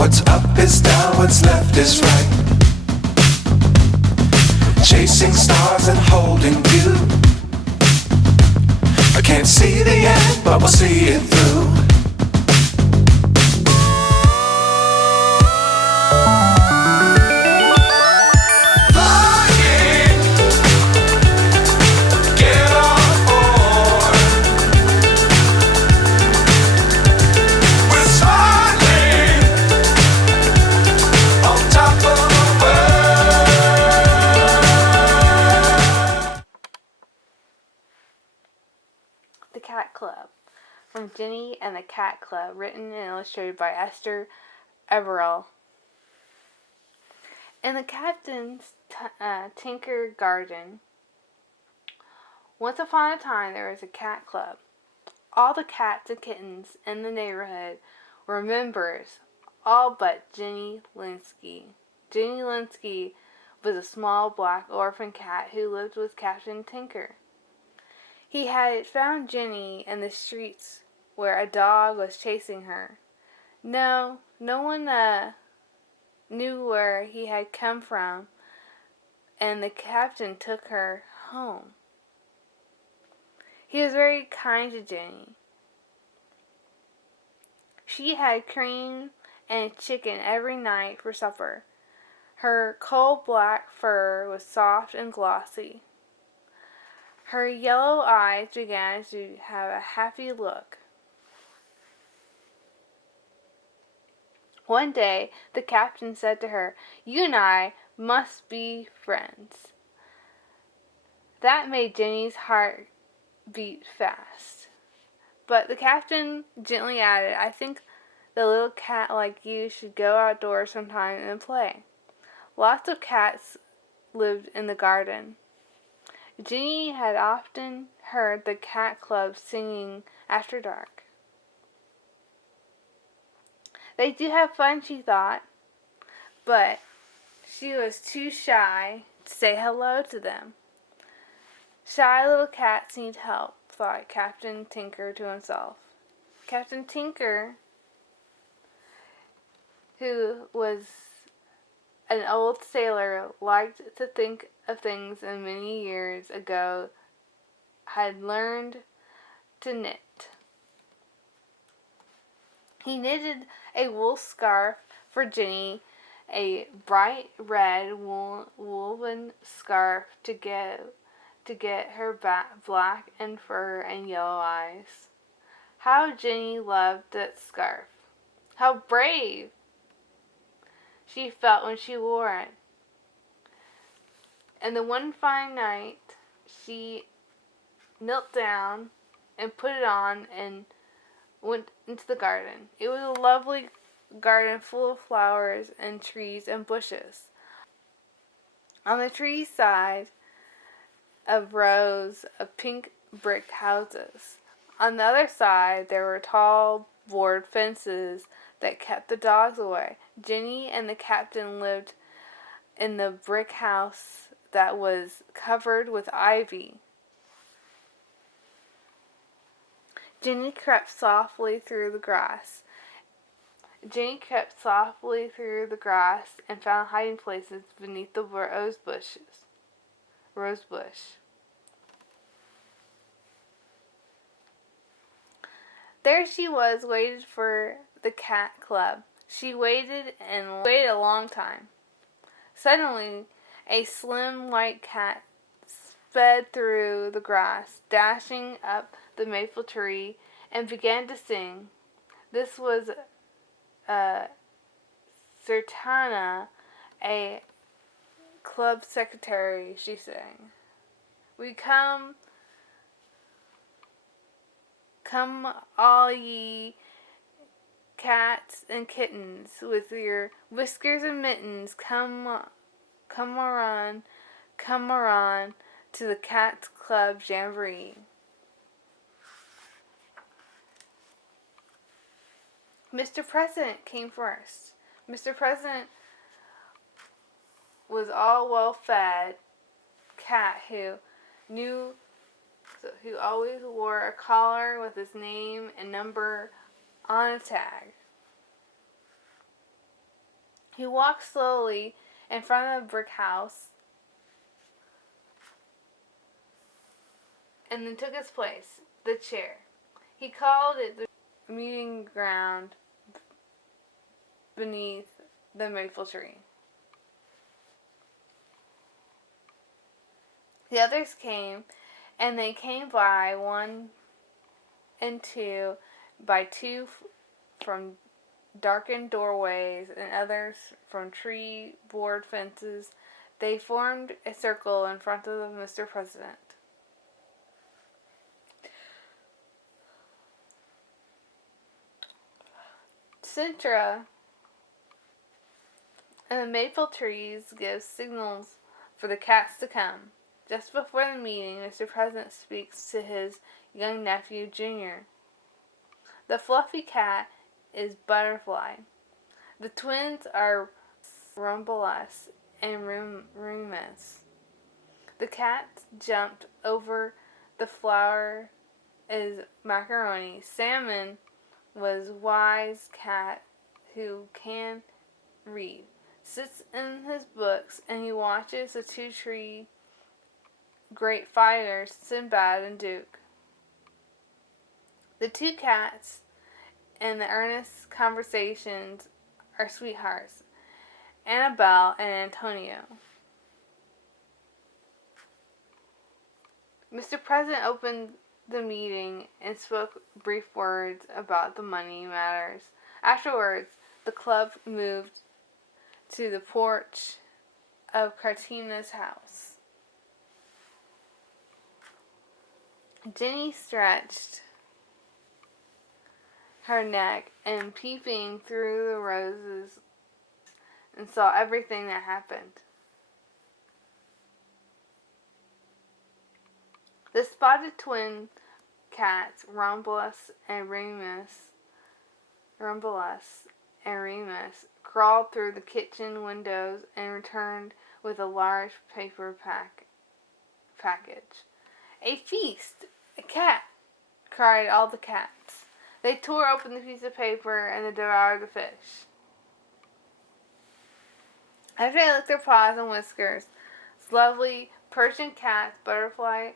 What's up is down, what's left is right. Chasing stars and holding you. I can't see the end, but we'll see it through. The Cat Club, from Jenny and the Cat Club, written and illustrated by Esther Everell. In the Captain's Tinker Garden, once upon a time there was a cat club. All the cats and kittens in the neighborhood were members, all but Jenny Linsky. Jenny Linsky was a small black orphan cat who lived with Captain Tinker. He had found Jenny in the streets where a dog was chasing her. No one knew where he had come from, and the captain took her home. He was very kind to Jenny. She had cream and chicken every night for supper. Her coal-black fur was soft and glossy. Her yellow eyes began to have a happy look. One day, the captain said to her, "You and I must be friends." That made Jenny's heart beat fast. But the captain gently added, "I think the little cat like you should go outdoors sometime and play." Lots of cats lived in the garden. Jenny had often heard the cat club singing after dark. They do have fun, she thought, but she was too shy to say hello to them. Shy little cats need help, thought Captain Tinker to himself. Captain Tinker, who was an old sailor, liked to think of things in many years ago, had learned to knit. He knitted a wool scarf for Jenny, a bright red woven scarf to get her black and fur and yellow eyes. How Jenny loved that scarf! How brave she felt when she wore it. And the one fine night, she knelt down and put it on and went into the garden. It was a lovely garden full of flowers and trees and bushes. On the tree side of rows of pink brick houses. On the other side, there were tall board fences that kept the dogs away. Jenny and the captain lived in the brick house that was covered with ivy. Jenny crept softly through the grass. And found hiding places beneath the rose bush. There she was, waited for the cat club. She waited and waited a long time. Suddenly, a slim white cat sped through the grass, dashing up the maple tree, and began to sing. This was Sertana, a club secretary, she sang. "We come all ye cats and kittens, with your whiskers and mittens, come on to the Cats Club Jamboree." Mr. President came first. Mr. President was all well-fed cat who always wore a collar with his name and number on a tag. He walked slowly in front of the brick house and then took his place, the chair. He called it the meeting ground beneath the maple tree. The others came, and they came by one and two, by two from darkened doorways and others from tree board fences. They formed a circle in front of Mr. President. Cintra and the maple trees give signals for the cats to come. Just before the meeting, Mr. President speaks to his young nephew, Junior. The fluffy cat is Butterfly. The twins are Rumbelouse and Remus. The cat jumped over the flower is Macaroni. Salmon was Wise Cat who can read. Sits in his books and he watches the two tree great fighters, Sinbad and Duke. The two cats and the earnest conversations are sweethearts, Annabelle and Antonio. Mr. President opened the meeting and spoke brief words about the money matters. Afterwards, the club moved to the porch of Cartina's house. Jenny stretched her neck and peeping through the roses and saw everything that happened. The spotted twin cats, Rumbelouse and Remus, crawled through the kitchen windows and returned with a large paper package. A feast! A cat! Cried all the cats. They tore open the piece of paper and they devoured the fish. After they licked their paws and whiskers, lovely Persian cats, Butterfly,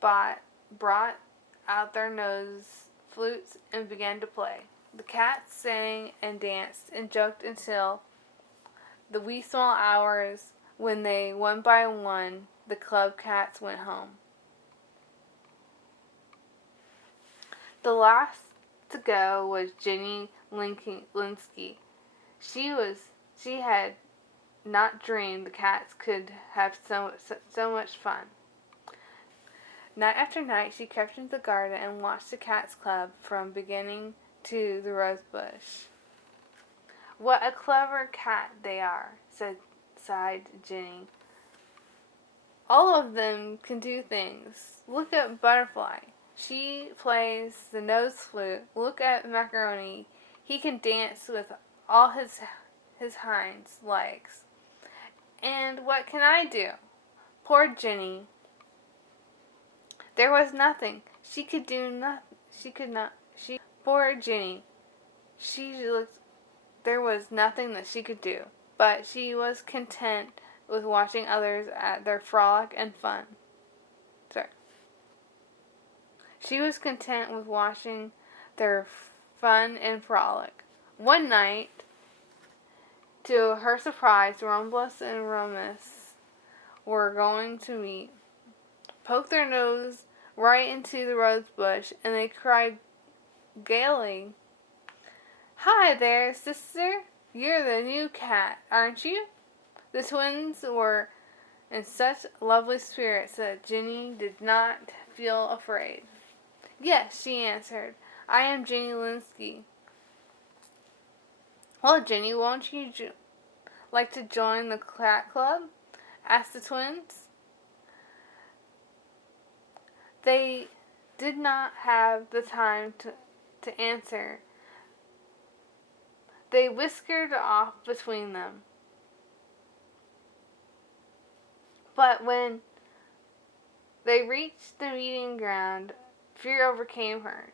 brought out their nose flutes and began to play. The cats sang and danced and joked until the wee small hours when they, one by one, the club cats went home. The last to go was Jenny Linsky. She had not dreamed the cats could have so much fun. Night after night she crept into the garden and watched the cats club from beginning to the rose bush. What a clever cat they are, sighed Jenny. All of them can do things. Look at Butterfly. She plays the nose flute. Look at Macaroni. He can dance with all his hind legs. And what can I do? Poor Jenny. There was nothing. She could do nothing. Poor Jenny. There was nothing that she could do. But she was content with watching others at their frolic and fun. She was content with watching their fun and frolic. One night, to her surprise, Rumbelouse and Remus were going to meet, poked their nose right into the rose bush, and they cried gaily, "Hi there, sister! You're the new cat, aren't you?" The twins were in such lovely spirits that Jenny did not feel afraid. "Yes," she answered, "I am Jenny Linsky." "Well, Jenny, won't you like to join the cat club?" asked the twins. They did not have the time to answer. They whiskered off between them. But when they reached the meeting ground, fear overcame her.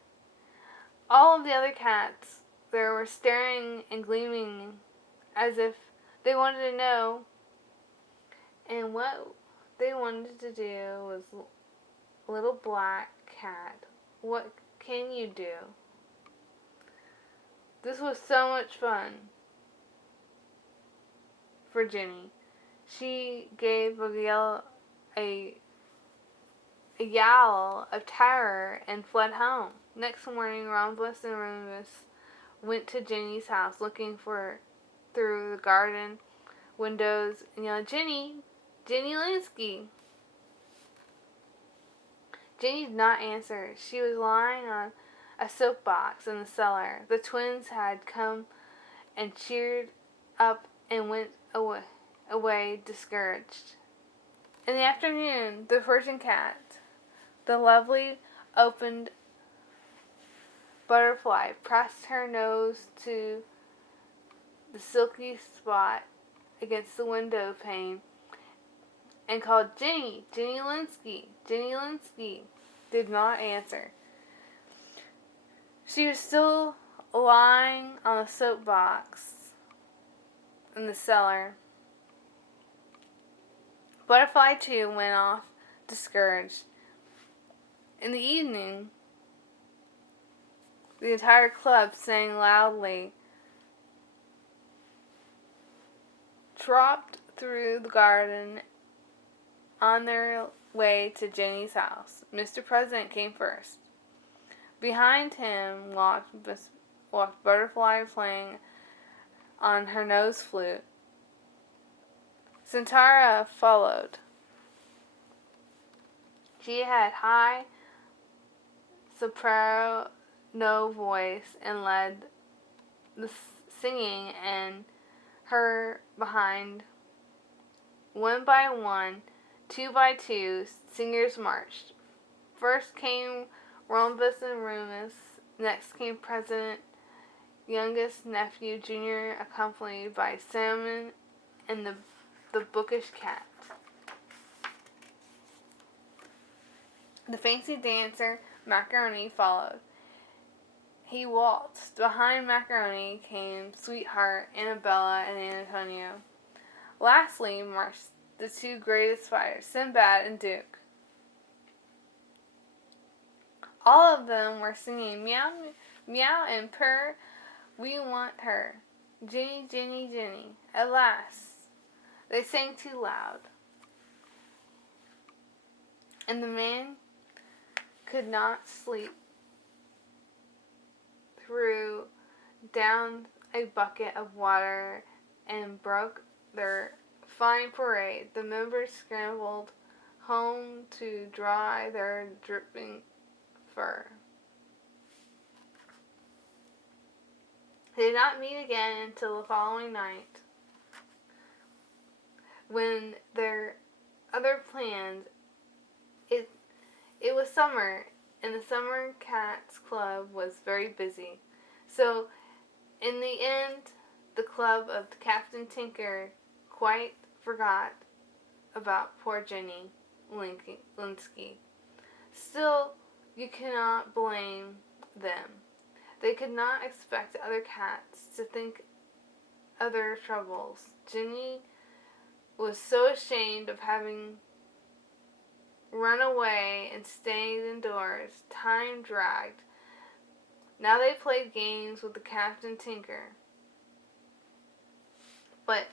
All of the other cats there were staring and gleaming as if They wanted to know, and what they wanted to do was, little black cat, what can you do? This was so much fun for Ginny. She gave a yowl of terror and fled home. Next morning, Rhombus and Remus went to Ginny's house looking for through the garden windows and yelled, Ginny! Ginny Linsky! Ginny did not answer. She was lying on a soapbox in the cellar. The twins had come and cheered up and went away discouraged. In the afternoon, the Persian cat, the lovely opened butterfly, pressed her nose to the silky spot against the window pane and called, Ginny! Ginny Linsky! Ginny Linsky! Did not answer. She was still lying on the soapbox in the cellar. Butterfly too went off discouraged. In the evening, the entire club sang loudly, trooped through the garden on their way to Jenny's house. Mr. President came first. Behind him walked Butterfly playing on her nose flute. Centaura followed. She had high soprano voice and led the singing, and her behind. One by one, two by two, singers marched. First came Rhombus and Remus. Next came President, youngest nephew, Junior, accompanied by Salmon and the bookish cat. The fancy dancer, Macaroni, followed. He waltzed. Behind Macaroni came Sweetheart, Annabella, and Antonio. Lastly marched the two greatest fighters, Sinbad and Duke. All of them were singing, meow, meow, and purr, we want her. Ginny, Ginny, Ginny. At last, they sang too loud, and the man could not sleep. Threw down a bucket of water and broke their fine parade. The members scrambled home to dry their dripping fur. They did not meet again until the following night, when their other plans. It was summer, and the Summer Cats Club was very busy. So, in the end, the club of Captain Tinker quite forgot about poor Ginny Linsky. Still, you cannot blame them. They could not expect other cats to think of their troubles. Ginny was so ashamed of having run away and stayed indoors. Time dragged. Now they played games with the Captain Tinker. But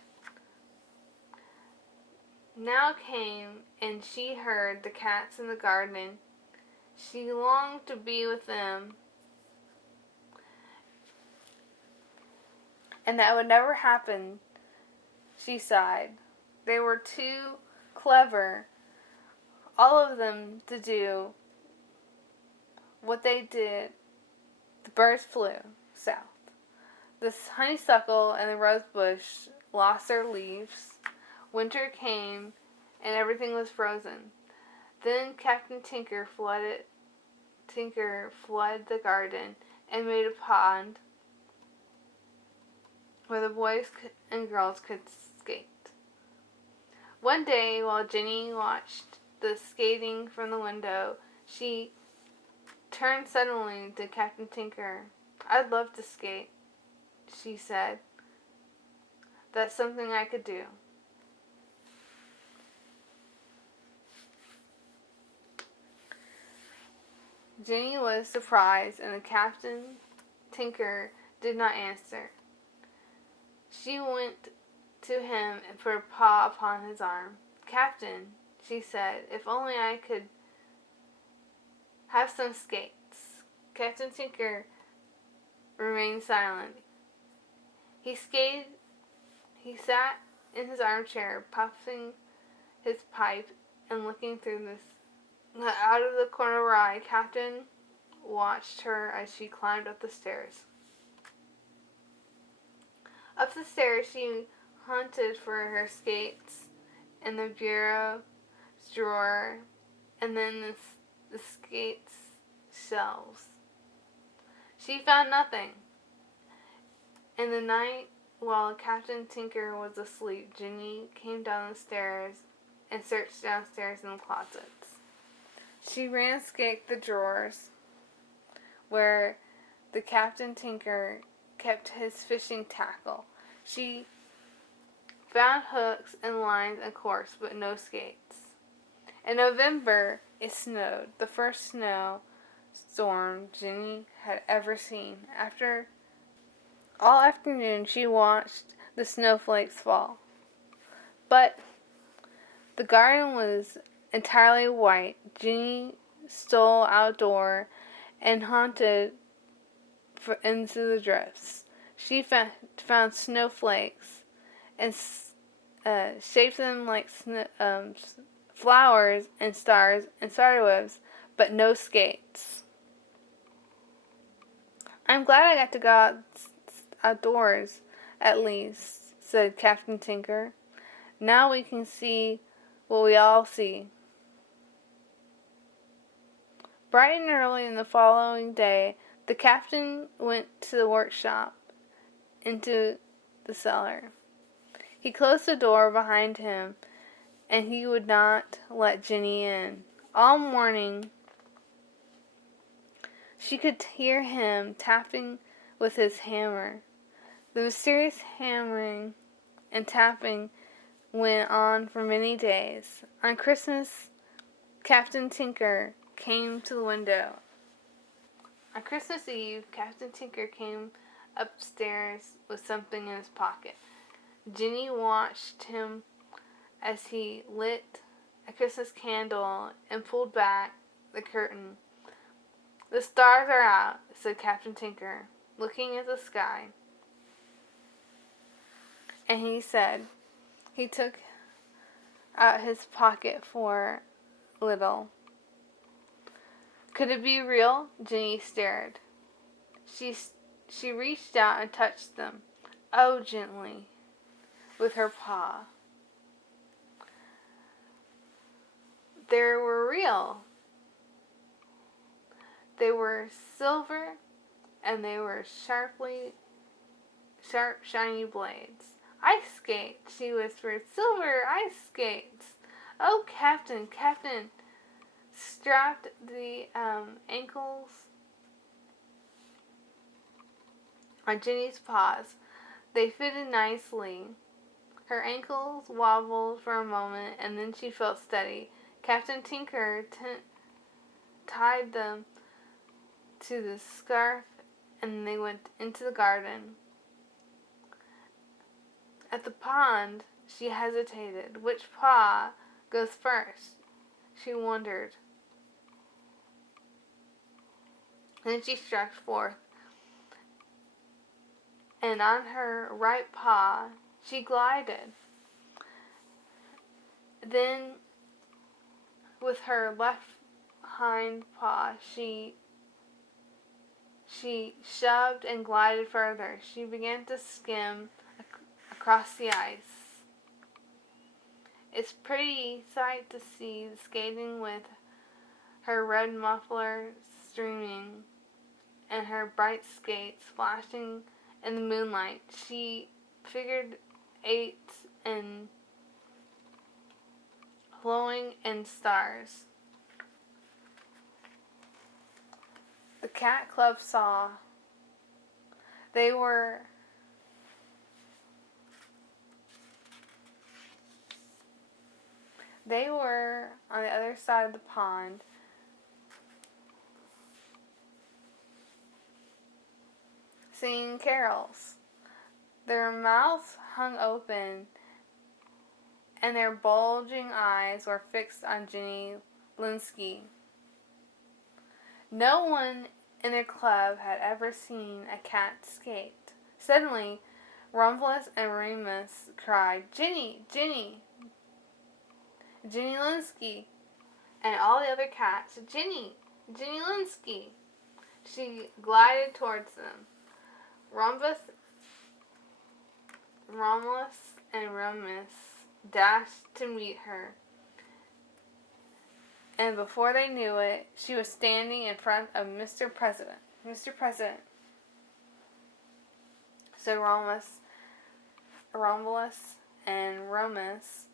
now came, and she heard the cats in the garden. She longed to be with them, and that would never happen, she sighed. They were too clever, all of them, to do what they did. The birds flew south. The honeysuckle and the rosebush lost their leaves. Winter came, and everything was frozen. Then Captain Tinker flooded the garden and made a pond where the boys and girls could skate. One day, while Ginny watched the skating from the window, she turned suddenly to Captain Tinker. I'd love to skate, she said. That's something I could do. Ginny was surprised, and the Captain Tinker did not answer. She went to him and put a paw upon his arm. "Captain," she said, "if only I could have some skates." Captain Tinker remained silent. He sat in his armchair, puffing his pipe and looking through this. Out of the corner of her eye, Captain watched her as she climbed up the stairs. Up the stairs, she hunted for her skates in the bureau drawer and then the skates shelves. She found nothing. In the night, while Captain Tinker was asleep, Ginny came down the stairs and searched downstairs in the closets. She ransacked the drawers where the Captain Tinker kept his fishing tackle. She found hooks and lines and corks, but no skates. In November, it snowed, the first snow storm Ginny had ever seen. All afternoon, she watched the snowflakes fall. But the garden was entirely white. Ginny stole outdoor and hunted into the drifts. She found snowflakes and shaped them like flowers and stars and spiderwebs, but no skates. "I'm glad I got to go outdoors, at least," said Captain Tinker. "Now we can see what we all see." Bright and early in the following day, the captain went to the workshop, into the cellar. He closed the door behind him, and he would not let Ginny in. All morning, she could hear him tapping with his hammer. The mysterious hammering and tapping went on for many days. On Christmas, Captain Tinker came to the window. On Christmas Eve, Captain Tinker came upstairs with something in his pocket. Ginny watched him as he lit a Christmas candle and pulled back the curtain. "The stars are out," said Captain Tinker, looking at the sky. And he took out his pocket for little. Could it be real? Ginny stared. She reached out and touched them. Oh, gently, with her paw. They were real. They were silver, and they were sharp, shiny blades. "Ice skates," she whispered. "Silver ice skates." "Oh, Captain!" Strapped the ankles on Ginny's paws. They fitted nicely. Her ankles wobbled for a moment, and then she felt steady. Captain Tinker tied them to the scarf, and they went into the garden. At the pond, she hesitated. Which paw goes first? She wondered. Then she stretched forth, and on her right paw she glided. Then, with her left hind paw, she shoved and glided further. She began to skim across the ice. It's a pretty sight to see skating with her red muffler streaming and her bright skates flashing in the moonlight. She figured 8 and glowing in stars. The Cat Club saw. They were They were on the other side of the pond, singing carols. Their mouths hung open, and their bulging eyes were fixed on Jenny Linsky. No one in their club had ever seen a cat skate. Suddenly, Rumplus and Remus cried, "Jenny! Jenny! Jenny Linsky!" And all the other cats, "Jenny! Jenny Linsky!" She glided towards them. Romulus and Remus dashed to meet her, and before they knew it, she was standing in front of Mr. President. "Mr. President," said Romulus and Remus,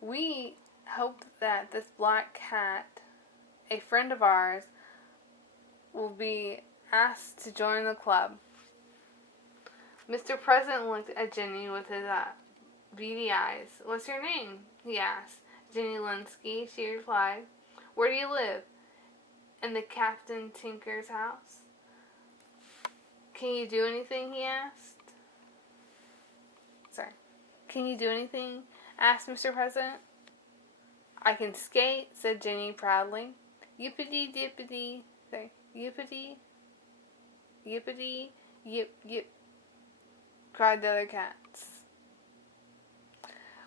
"we hope that this black cat, a friend of ours, will be asked to join the club." Mr. President looked at Jenny with his beady eyes. "What's your name?" he asked. "Jenny Linsky," she replied. "Where do you live?" "In the Captain Tinker's house." "Can you do anything?" he asked. "Can you do anything?" asked Mr. President. "I can skate," said Jenny proudly. "Yippity dippity," yippity, yippity, yip, yip, cried the other cats.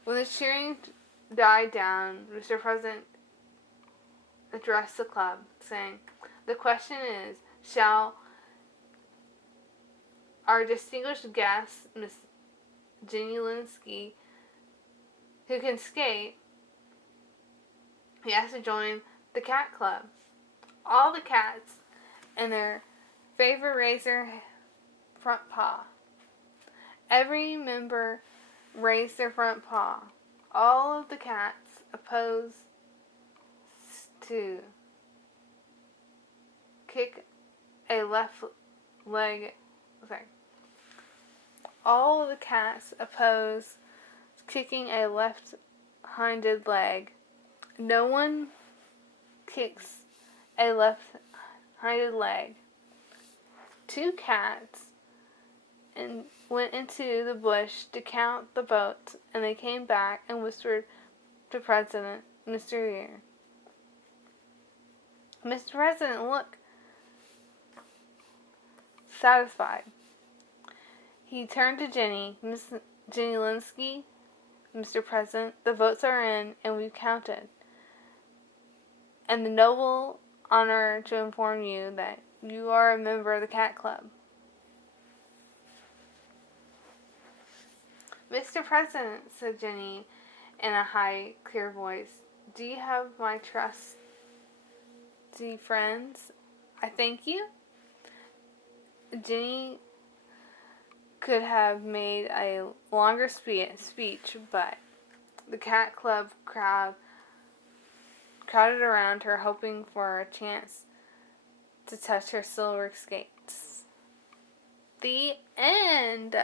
When the cheering died down, Mr. President addressed the club, saying, "The question is, shall our distinguished guest, Miss Jenny Linsky, who can skate, be asked to join the cat club?" All the cats and their favor raised their front paw. Every member raised their front paw. All of the cats opposed to kick a left leg. All of the cats opposed kicking a left-handed leg. No one kicks a left-handed leg. Two cats went into the bush to count the votes, and they came back and whispered to President Mr. Ear. Mr. President, look. Satisfied. He turned to Jenny. "Miss Jenny Linsky, Mr. President, the votes are in, and we've counted. And the noble honor to inform you that you are a member of the Cat Club." "Mr. President," said Jenny in a high, clear voice, "do you have my trusty friends? I thank you." Jenny could have made a longer speech, but the Cat Club crowded around her, hoping for a chance to touch her silver skates. The end.